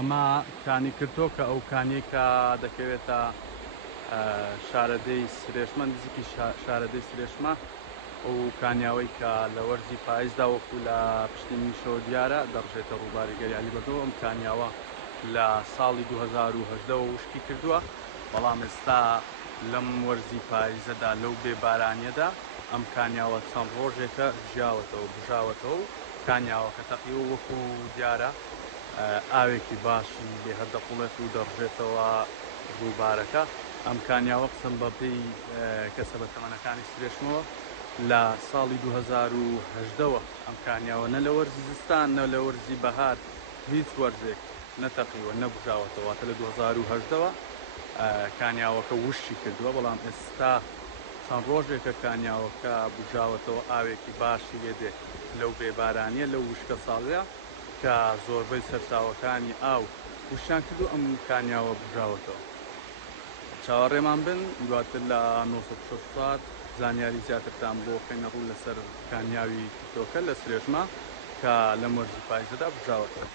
ئەمە کانی کردۆ کە ئەو کانێکە دەکەوێتە شارەدەی سرێشمە نزیکی شارەدەی سرێشمە ئەو کانیاوەی کە لە وەرزی پاییزدا وەکو لە پشتینیشەوە دیارە دەڕژێتە ڕووباری گەریانی بەردەوە. ئەم کانیاوە لە ساڵی 2010 وشکی کردووە، بەڵام ئێستا لەم وەرزی پاییزەدا لەو بێبارانیەدا ئەم کانیاوە چەند ڕۆژێکە ژیاوەتەوە بژاوەتەوە و کانیاوەکە تەقریبا وەکو دیارە ئاوێکی باشی لێ هەردەقوڵێت و دەڕژێتەوە ڕووبارەکە. ئەم کانیاوە قسم بەپێی کەسە بە تەمەنەکانی سرێشمەوە لە ساڵی 2010 ئەم کانیاوە نە لە وەرزی زستان نە لە وەرزی بەهار هیچ وەرزێک نەتەقیوە نەبژاوەتەوە لە 2010 کانیاوەکە وشی کردووە، بەڵام ئێستا چەند ڕۆژێکە کانیاوەکە بژاوەتەوە ئاوێکی باشی لێدێ لەو بێبارانیە لەو وشکە ساڵەیە کە زۆربەی سەرچاوەکانی ئاو وشیان کردو ئەم کانیاوە بژاوەتەوە. چاوەڕێمان بن دواتر لە 1940 زانیاری زیاترتان بۆ خێنە ڕوو لەسەر کانیاوی کردۆکە لە سرێژمە کە لەم وەرزی پاییزەدا بژاوەتەوە.